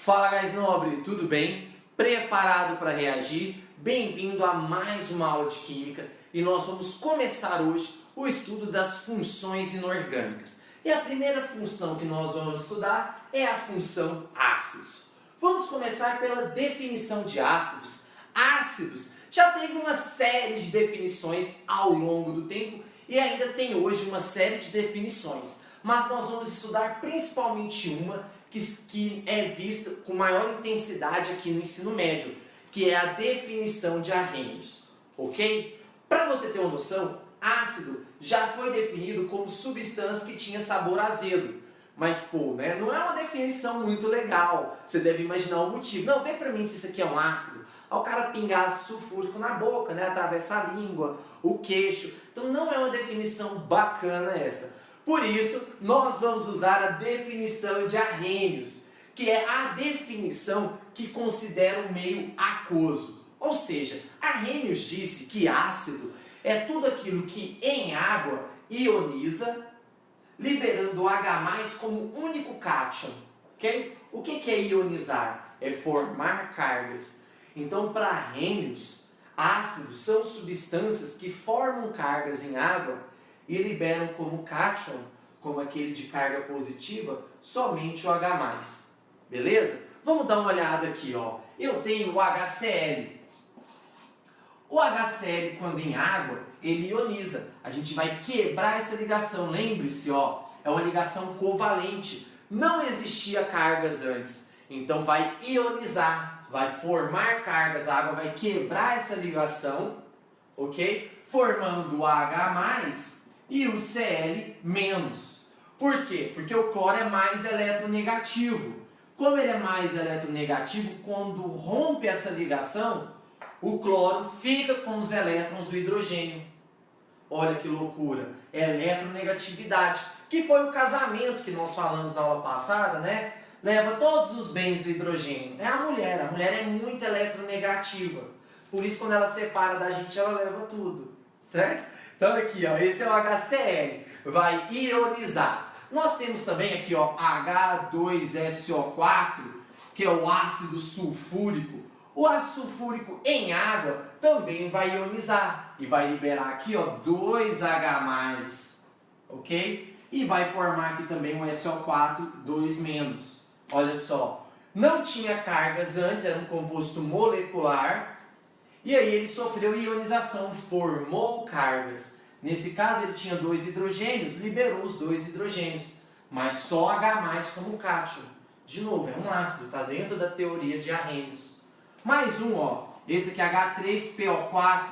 Fala, gás nobre, tudo bem? Preparado para reagir? Bem-vindo a mais uma aula de Química e nós vamos começar hoje o estudo das funções inorgânicas. E a primeira função que nós vamos estudar é a função ácidos. Vamos começar pela definição de ácidos. Ácidos já teve uma série de definições ao longo do tempo e ainda tem hoje uma série de definições, mas nós vamos estudar principalmente uma que é vista com maior intensidade aqui no ensino médio, que é a definição de arrênios, ok? Para você ter uma noção, ácido já foi definido como substância que tinha sabor azedo, mas não é uma definição muito legal, você deve imaginar o motivo. Não, vê para mim se isso aqui é um ácido. Ao cara pingar ácido sulfúrico na boca, atravessa a língua, o queixo, então não é uma definição bacana essa. Por isso, nós vamos usar a definição de arrênios, que é a definição que considera um meio aquoso. Ou seja, Arrhenius disse que ácido é tudo aquilo que em água ioniza, liberando H+ como único cátion. Okay? O que é ionizar? É formar cargas. Então, para Arrhenius, ácidos são substâncias que formam cargas em água e liberam como cátion, como aquele de carga positiva, somente o H+. Beleza? Vamos dar uma olhada aqui, ó. Eu tenho o HCl. O HCl, quando em água, ele ioniza. A gente vai quebrar essa ligação. Lembre-se, ó, é uma ligação covalente. Não existia cargas antes. Então vai ionizar, vai formar cargas. A água vai quebrar essa ligação, ok? Formando o H+ e o Cl-. Por quê? Porque o cloro é mais eletronegativo. Como ele é mais eletronegativo, quando rompe essa ligação, o cloro fica com os elétrons do hidrogênio. Olha que loucura! Eletronegatividade, que foi o casamento que nós falamos na aula passada, Leva todos os bens do hidrogênio. É a mulher é muito eletronegativa. Por isso, quando ela separa da gente, ela leva tudo, certo? Então aqui, ó, esse é o HCl, vai ionizar. Nós temos também aqui, ó, H2SO4, que é o ácido sulfúrico. O ácido sulfúrico em água também vai ionizar e vai liberar aqui, ó, 2H+, ok? E vai formar aqui também o SO4 2-. Olha só, não tinha cargas antes, era um composto molecular. E aí ele sofreu ionização, formou cargas. Nesse caso ele tinha 2 hidrogênios, liberou os 2 hidrogênios, mas só H+ como cátion. De novo, é um ácido, está dentro da teoria de Arrhenius. Mais um, ó, esse aqui H3PO4,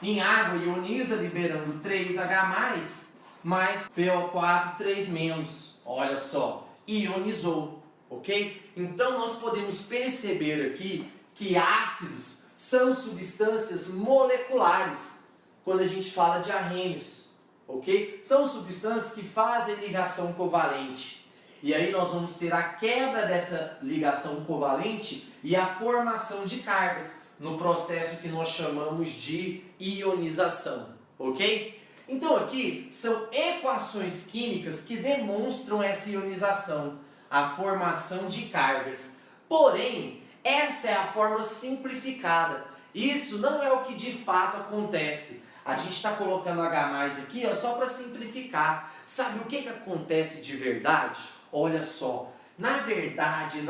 em água ioniza liberando 3H+, mais PO4 3-. Olha só, ionizou, ok? Então nós podemos perceber aqui que ácidos são substâncias moleculares quando a gente fala de arrênios, ok? São substâncias que fazem ligação covalente. E aí nós vamos ter a quebra dessa ligação covalente e a formação de cargas no processo que nós chamamos de ionização, ok? Então aqui são equações químicas que demonstram essa ionização, a formação de cargas. Porém, essa é a forma simplificada. Isso não é o que de fato acontece. A gente está colocando H+ aqui, ó, só para simplificar. Sabe o que acontece de verdade? Olha só. Na verdade,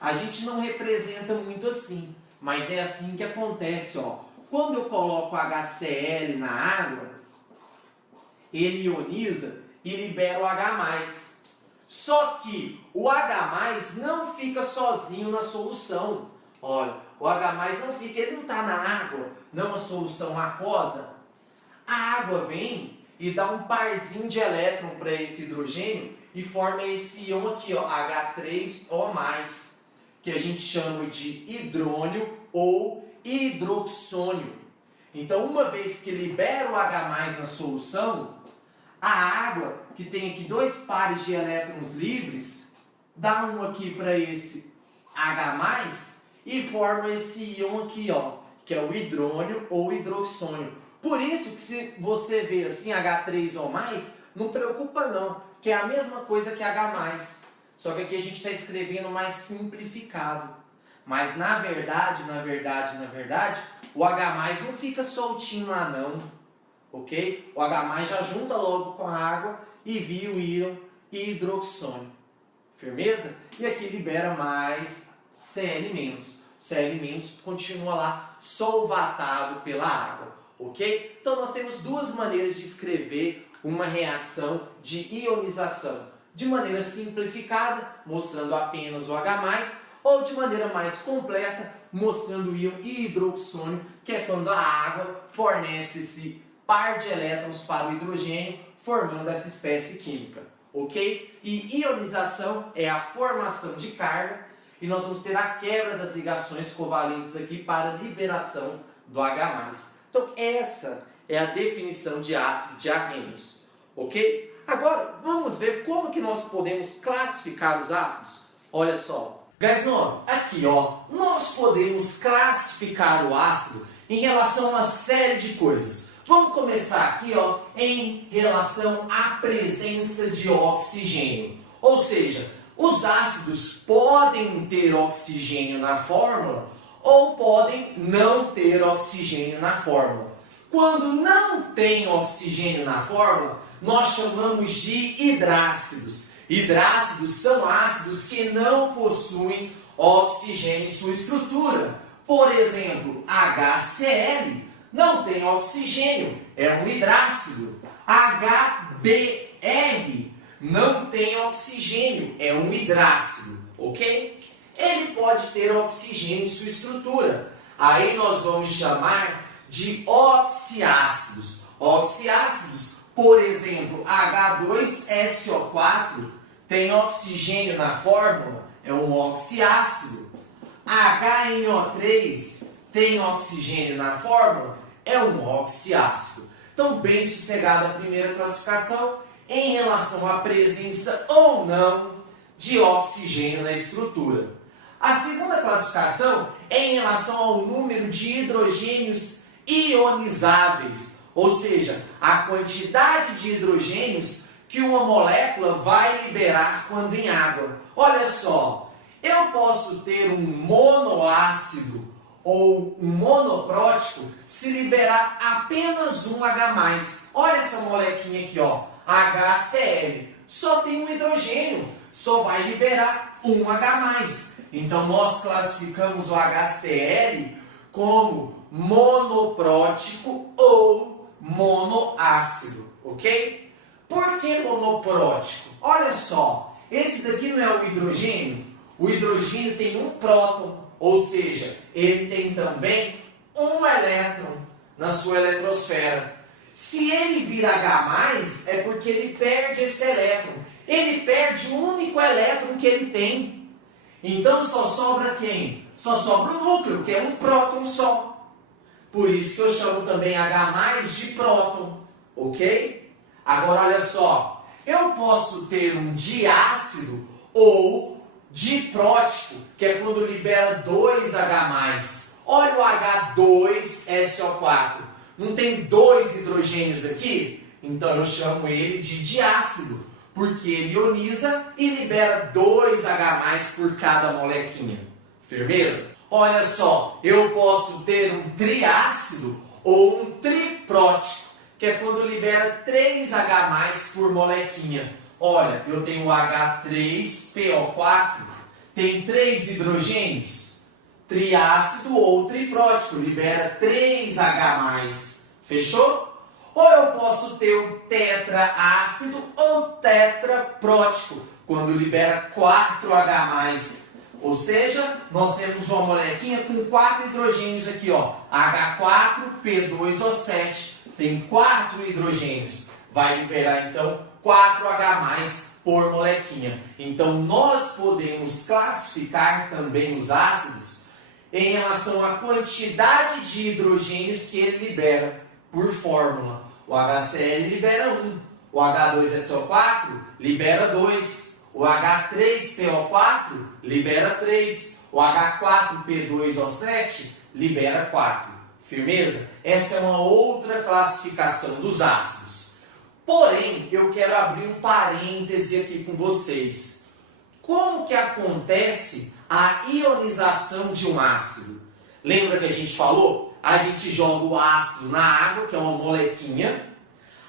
a gente não representa muito assim. Mas é assim que acontece, ó. Quando eu coloco HCl na água, ele ioniza e libera o H+. Só que o H+ não fica sozinho na solução. Olha, o H+ não fica, ele não está na água, não é uma solução aquosa. A água vem e dá um parzinho de elétron para esse hidrogênio e forma esse íon aqui, ó, H3O+, que a gente chama de hidrônio ou hidroxônio. Então, uma vez que libera o H+ na solução, a água, que tem aqui 2 pares de elétrons livres, dá um aqui para esse H+, e forma esse íon aqui, ó, que é o hidrônio ou hidroxônio. Por isso que se você vê assim H3O+, não preocupa não, que é a mesma coisa que H+. Só que aqui a gente está escrevendo mais simplificado. Mas na verdade, o H+ não fica soltinho lá não, ok? O H+ já junta logo com a água e vira o íon e hidroxônio. Firmeza? E aqui libera mais Cl-. Cl- continua lá solvatado pela água, ok? Então nós temos duas maneiras de escrever uma reação de ionização. De maneira simplificada, mostrando apenas o H+, ou de maneira mais completa, mostrando o íon hidroxônio, que é quando a água fornece esse par de elétrons para o hidrogênio, formando essa espécie química, ok? E ionização é a formação de carga, e nós vamos ter a quebra das ligações covalentes aqui para a liberação do H+. Então essa é a definição de ácido de Arrhenius, ok? Agora vamos ver como que nós podemos classificar os ácidos. Olha só, guys, aqui ó, nós podemos classificar o ácido em relação a uma série de coisas. Vamos começar aqui ó, em relação à presença de oxigênio, ou seja, os ácidos podem ter oxigênio na fórmula ou podem não ter oxigênio na fórmula. Quando não tem oxigênio na fórmula, nós chamamos de hidrácidos. Hidrácidos são ácidos que não possuem oxigênio em sua estrutura. Por exemplo, HCl não tem oxigênio, é um hidrácido. HBr não tem oxigênio, é um hidrácido, ok? Ele pode ter oxigênio em sua estrutura. Aí nós vamos chamar de oxiácidos. Oxiácidos, por exemplo, H2SO4 tem oxigênio na fórmula, é um oxiácido. HNO3 tem oxigênio na fórmula, é um oxiácido. Então, bem sossegada a primeira classificação em relação à presença ou não de oxigênio na estrutura. A segunda classificação é em relação ao número de hidrogênios ionizáveis, ou seja, a quantidade de hidrogênios que uma molécula vai liberar quando em água. Olha só, eu posso ter um monoácido ou um monoprótico se liberar apenas um H+. Olha essa molequinha aqui, ó, HCl, só tem um hidrogênio, só vai liberar um H+. Então nós classificamos o HCl como monoprótico ou monoácido, ok? Por que monoprótico? Olha só, esse daqui não é o hidrogênio? O hidrogênio tem um próton, ou seja, ele tem também um elétron na sua eletrosfera. Se ele vira H+, é porque ele perde esse elétron. Ele perde o único elétron que ele tem. Então só sobra quem? Só sobra o núcleo, que é um próton só. Por isso que eu chamo também H+ de próton, ok? Agora olha só, eu posso ter um diácido ou diprótico, que é quando libera 2 H+. Olha o H2SO4. Não tem 2 hidrogênios aqui? Então eu chamo ele de diácido, porque ele ioniza e libera 2 H+ por cada molequinha. Firmeza? Olha só, eu posso ter um triácido ou um triprótico, que é quando libera 3 H+ por molequinha. Olha, eu tenho o H3PO4, tem 3 hidrogênios. Triácido ou triprótico, libera 3 H+. Fechou? Ou eu posso ter o tetraácido ou tetraprótico, quando libera 4 H+. Ou seja, nós temos uma molequinha com 4 hidrogênios aqui, ó. H4P2O7, tem 4 hidrogênios. Vai liberar, então, 4 H+ por molequinha. Então, nós podemos classificar também os ácidos em relação à quantidade de hidrogênios que ele libera por fórmula. O HCl libera 1, o H2SO4 libera 2, o H3PO4 libera 3, o H4P2O7 libera 4. Firmeza? Essa é uma outra classificação dos ácidos. Porém, eu quero abrir um parêntese aqui com vocês. como que acontece a ionização de um ácido? Lembra que a gente falou? A gente joga o ácido na água, que é uma molequinha.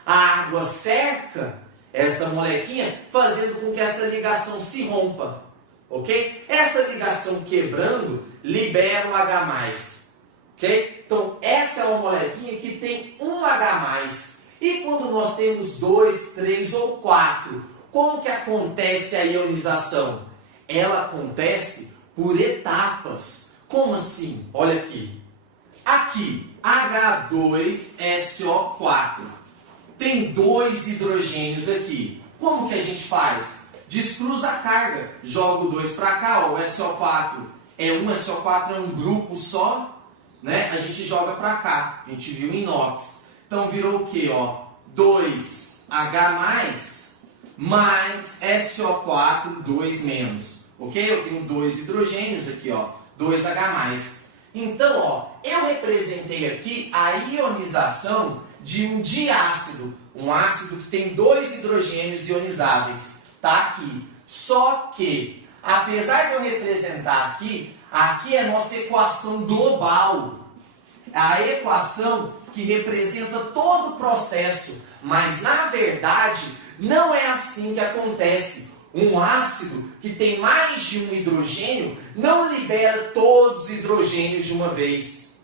A água cerca essa molequinha, fazendo com que essa ligação se rompa. Ok? Essa ligação quebrando, libera o H+. Ok? Então, essa é uma molequinha que tem um H+. E quando nós temos 2, 3 ou 4, como que acontece a ionização? Ela acontece por etapas. Como assim? Olha aqui. Aqui, H2SO4. Tem 2 hidrogênios aqui. Como que a gente faz? Descruza a carga. Joga o 2 para cá, ó, o SO4 é um, SO4 é um grupo só, né? A gente joga para cá. A gente viu inox. Então virou o quê, ó? 2H+, mais SO4, 2-. Ok? Eu tenho 2 hidrogênios aqui, ó. 2H+. Então, ó, eu representei aqui a ionização de um diácido. Um ácido que tem 2 hidrogênios ionizáveis. Tá aqui. Só que, apesar de eu representar aqui, aqui é a nossa equação global. A equação que representa todo o processo. Mas, na verdade, não é assim que acontece. Um ácido que tem mais de um hidrogênio não libera todos os hidrogênios de uma vez.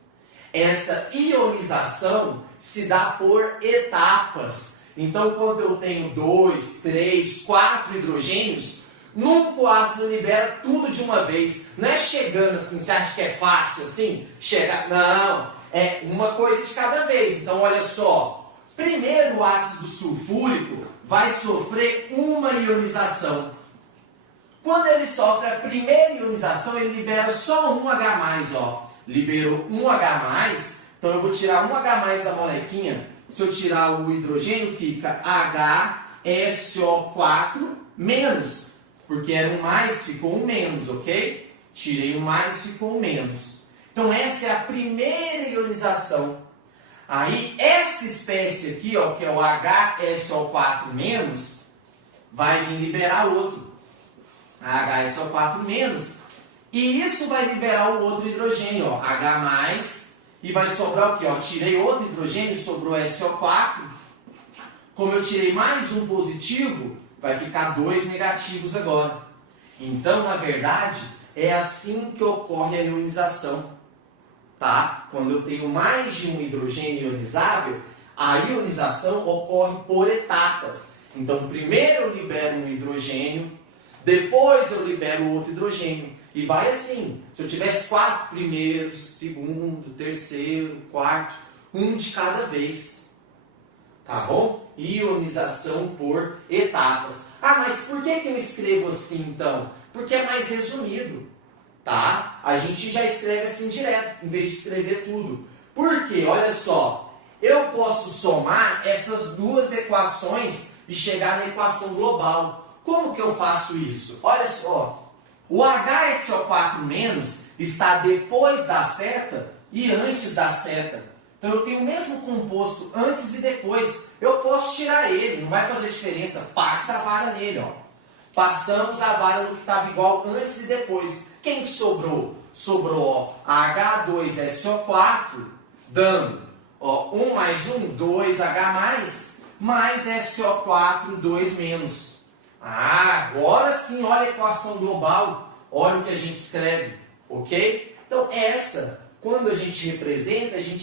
Essa ionização se dá por etapas. Então, quando eu tenho 2, 3, 4 hidrogênios, nunca o ácido libera tudo de uma vez. Não é chegando assim, você acha que é fácil assim? Chegar? Não, é uma coisa de cada vez. Então, olha só. Primeiro, o ácido sulfúrico vai sofrer uma ionização. Quando ele sofre a primeira ionização, ele libera só um H+, ó. Liberou um H+, então eu vou tirar um H+ da molequinha. Se eu tirar o hidrogênio, fica HSO4-, porque era um mais, ficou um menos, ok? Tirei um mais, ficou um menos. Então essa é a primeira ionização. Aí essa espécie aqui, ó, que é o HSO4-, vai vir liberar outro. HSO4-, e isso vai liberar o outro hidrogênio, ó, H+, e vai sobrar o quê? Ó, tirei outro hidrogênio, sobrou SO4. Como eu tirei mais um positivo, vai ficar 2 negativos agora. Então, na verdade, é assim que ocorre a ionização. Tá? Quando eu tenho mais de um hidrogênio ionizável, a ionização ocorre por etapas. Então, primeiro eu libero um hidrogênio, depois eu libero outro hidrogênio. E vai assim. Se eu tivesse 4 primeiros, segundo, terceiro, quarto, um de cada vez. Tá bom? Ionização por etapas. Ah, mas por que eu escrevo assim então? Porque é mais resumido. Tá? A gente já escreve assim direto, em vez de escrever tudo. Por quê? Olha só. Eu posso somar essas duas equações e chegar na equação global. Como que eu faço isso? Olha só. O HSO4- está depois da seta e antes da seta. Então eu tenho o mesmo composto antes e depois. Eu posso tirar ele, não vai fazer diferença. Passa a vara nele, ó. Passamos a vara no que estava igual antes e depois. Quem sobrou? Sobrou, ó, H2SO4, dando, ó, 1 mais 1, 2H+, mais SO4, 2-. Ah, agora sim, olha a equação global. Olha o que a gente escreve, ok? Então, essa, quando a gente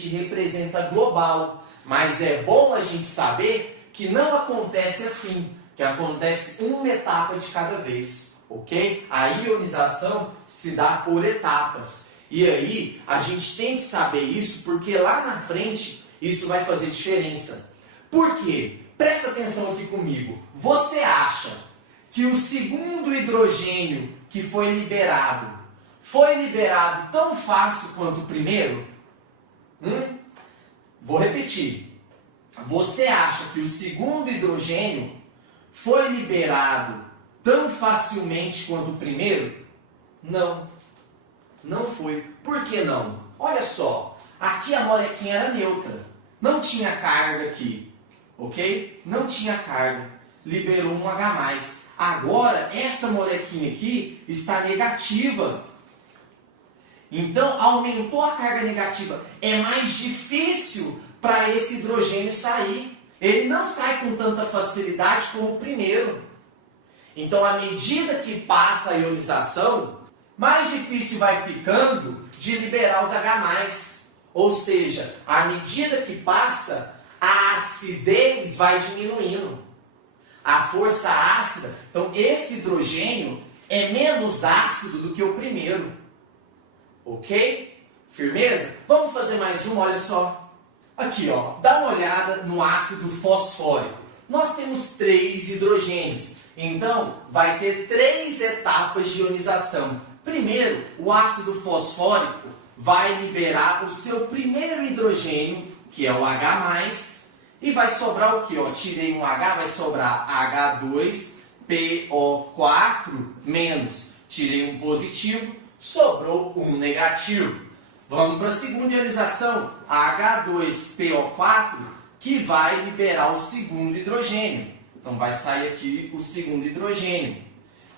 representa global. Mas é bom a gente saber que não acontece assim, que acontece uma etapa de cada vez, ok? A ionização se dá por etapas. E aí, a gente tem que saber isso, porque lá na frente, isso vai fazer diferença. Por quê? Presta atenção aqui comigo. Você acha que o segundo hidrogênio que foi liberado tão fácil quanto o primeiro? Vou repetir. Você acha que o segundo hidrogênio foi liberado tão facilmente quanto o primeiro? Não. Não foi. Por que não? Olha só. Aqui a molequinha era neutra. Não tinha carga aqui. Ok? Não tinha carga. Liberou um H+. Agora, essa molequinha aqui está negativa. Então, aumentou a carga negativa. É mais difícil para esse hidrogênio sair. Ele não sai com tanta facilidade como o primeiro. Então, à medida que passa a ionização, mais difícil vai ficando de liberar os H+. Ou seja, à medida que passa, a acidez vai diminuindo. A força ácida. Então, esse hidrogênio é menos ácido do que o primeiro. Ok? Firmeza? Vamos fazer mais uma, olha só. Aqui, ó, dá uma olhada no ácido fosfórico. Nós temos 3 hidrogênios. Então, vai ter 3 etapas de ionização. Primeiro, o ácido fosfórico vai liberar o seu primeiro hidrogênio, que é o H+, e vai sobrar o quê? Ó, tirei um H, vai sobrar H2PO4-. Tirei um positivo, sobrou um negativo. Vamos para a segunda ionização, H2PO4, que vai liberar o segundo hidrogênio. Então vai sair aqui o segundo hidrogênio.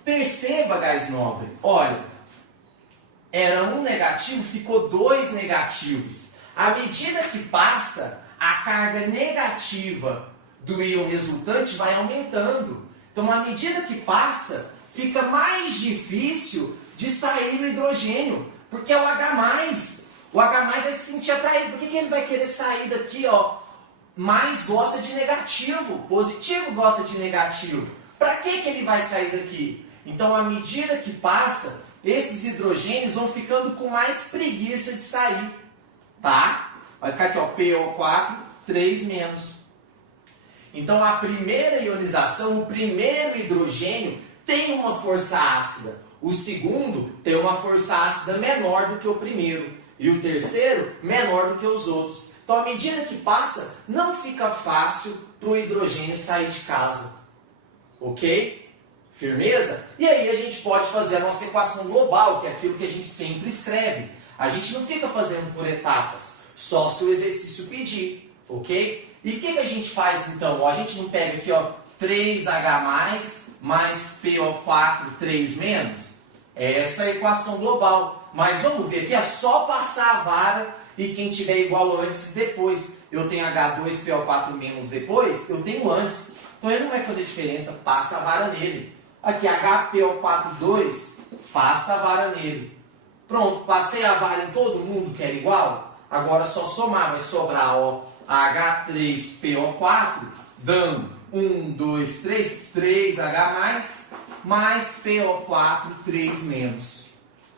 Perceba, gás nobre, olha, era um negativo, ficou 2 negativos. À medida que passa, a carga negativa do íon resultante vai aumentando. Então, à medida que passa, fica mais difícil de sair o hidrogênio, porque é o H+. O H+ vai se sentir atraído. Por que ele vai querer sair daqui, ó? Mais gosta de negativo, positivo gosta de negativo. Para que ele vai sair daqui? Então, à medida que passa, esses hidrogênios vão ficando com mais preguiça de sair, tá? Vai ficar aqui, ó, PO4, 3-. Então, a primeira ionização, o primeiro hidrogênio tem uma força ácida. O segundo tem uma força ácida menor do que o primeiro. E o terceiro, menor do que os outros. Então, à medida que passa, não fica fácil para o hidrogênio sair de casa. Ok? Firmeza? E aí a gente pode fazer a nossa equação global, que é aquilo que a gente sempre escreve. A gente não fica fazendo por etapas, só se o exercício pedir. Ok? E o que a gente faz então? Ó, a gente não pega aqui, ó, 3H+, mais PO4, 3-. Essa é a equação global. Mas vamos ver aqui, é só passar a vara e quem tiver igual antes e depois. Eu tenho H2PO4- depois, eu tenho antes. Então ele não vai fazer diferença, passa a vara nele. Aqui, HPO4-2, passa a vara nele. Pronto, passei a vara em todo mundo que era igual. Agora é só somar, vai sobrar, ó, H3PO4, dando 1, 2, 3, 3H+, mais PO4, 3-.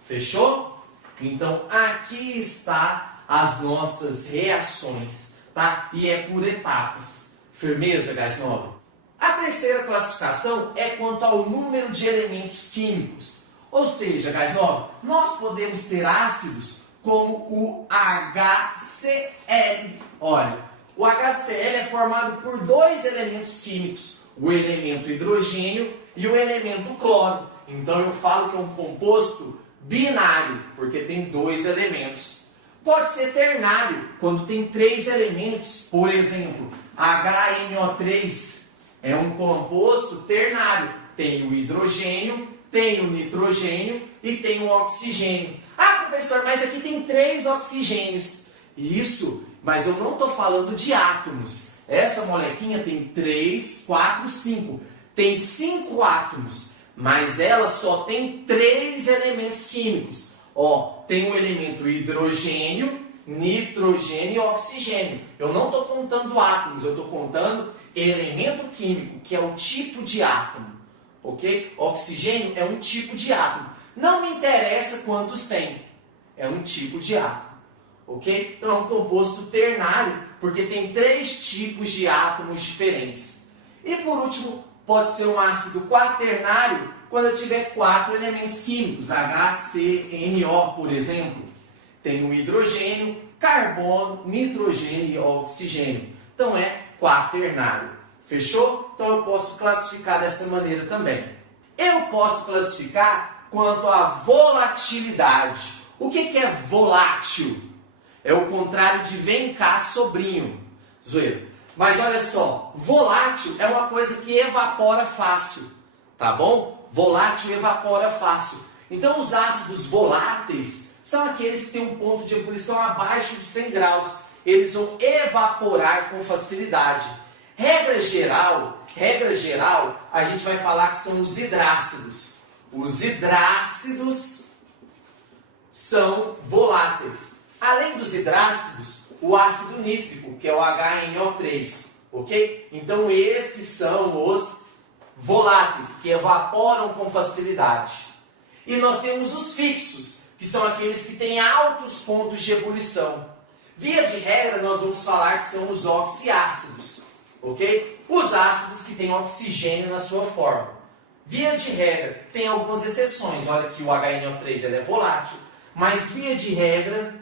Fechou? Então, aqui está as nossas reações, tá? E é por etapas. Firmeza, gás nobre? A terceira classificação é quanto ao número de elementos químicos. Ou seja, gás nobre, nós podemos ter ácidos como o HCl. Olha, o HCl é formado por 2 elementos químicos, o elemento hidrogênio e o elemento cloro. Então, eu falo que é um composto binário, porque tem 2 elementos. Pode ser ternário, quando tem 3 elementos. Por exemplo, HNO3 é um composto ternário. Tem o hidrogênio, tem o nitrogênio e tem o oxigênio. Ah, professor, mas aqui tem 3 oxigênios. Isso, mas eu não estou falando de átomos. Essa molequinha tem 3, 4, 5. Tem 5 átomos. Mas ela só tem 3 elementos químicos. Ó, tem o elemento hidrogênio, nitrogênio e oxigênio. Eu não estou contando átomos, eu estou contando elemento químico, que é o tipo de átomo. Ok? Oxigênio é um tipo de átomo. Não me interessa quantos tem. É um tipo de átomo. Ok? Então é um composto ternário, porque tem 3 tipos de átomos diferentes. E por último, pode ser um ácido quaternário quando eu tiver 4 elementos químicos, HCNO, por exemplo. Tem o hidrogênio, carbono, nitrogênio e oxigênio. Então é quaternário. Fechou? Então eu posso classificar dessa maneira também. Eu posso classificar quanto à volatilidade. O que é volátil? É o contrário de vem cá, sobrinho. Zoeira. Mas olha só, volátil é uma coisa que evapora fácil, tá bom? Volátil evapora fácil. Então os ácidos voláteis são aqueles que têm um ponto de ebulição abaixo de 100 graus. Eles vão evaporar com facilidade. Regra geral, a gente vai falar que são os hidrácidos. Os hidrácidos são voláteis. Além dos hidrácidos, o ácido nítrico, que é o HNO3, ok? Então esses são os voláteis, que evaporam com facilidade. E nós temos os fixos, que são aqueles que têm altos pontos de ebulição. Via de regra, nós vamos falar que são os oxiácidos, ok? Os ácidos que têm oxigênio na sua forma. Via de regra, tem algumas exceções. Olha que o HNO3 ele é volátil, mas via de regra,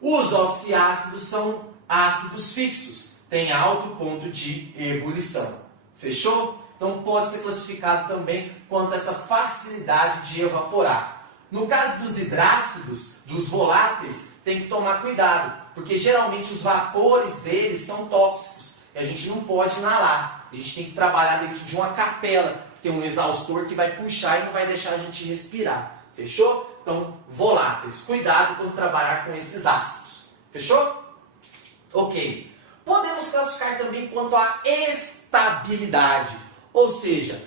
os oxiácidos são ácidos fixos, têm alto ponto de ebulição. Fechou? Então pode ser classificado também quanto a essa facilidade de evaporar. No caso dos hidrácidos, dos voláteis, tem que tomar cuidado, porque geralmente os vapores deles são tóxicos e a gente não pode inalar. A gente tem que trabalhar dentro de uma capela, que tem um exaustor que vai puxar e não vai deixar a gente respirar. Fechou? Então, voláteis. Cuidado quando trabalhar com esses ácidos. Fechou? Ok. Podemos classificar também quanto à estabilidade. Ou seja,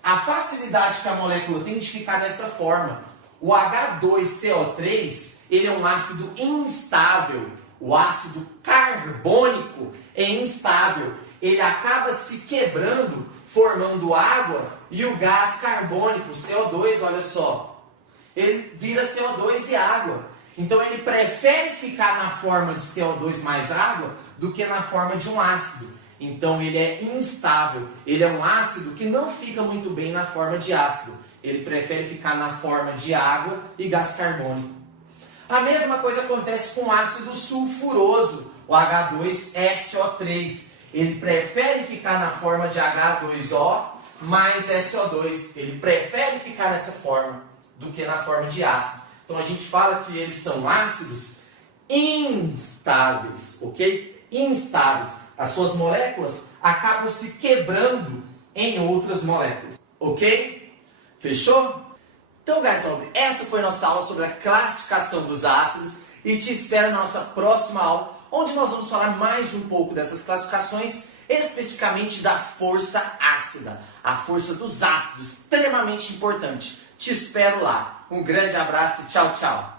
a facilidade que a molécula tem de ficar dessa forma. O H2CO3, ele é um ácido instável. O ácido carbônico é instável. Ele acaba se quebrando, formando água, e o gás carbônico, CO2, olha só, ele vira CO2 e água. Então ele prefere ficar na forma de CO2 mais água do que na forma de um ácido. Então ele é instável. Ele é um ácido que não fica muito bem na forma de ácido. Ele prefere ficar na forma de água e gás carbônico. A mesma coisa acontece com o ácido sulfuroso, o H2SO3. Ele prefere ficar na forma de H2O mais SO2. Ele prefere ficar nessa forma do que na forma de ácido. Então a gente fala que eles são ácidos instáveis, ok? Instáveis. As suas moléculas acabam se quebrando em outras moléculas, ok? Fechou? Então, guys, essa foi a nossa aula sobre a classificação dos ácidos e te espero na nossa próxima aula, onde nós vamos falar mais um pouco dessas classificações, especificamente da força ácida, a força dos ácidos, extremamente importante. Te espero lá. Um grande abraço e tchau, tchau!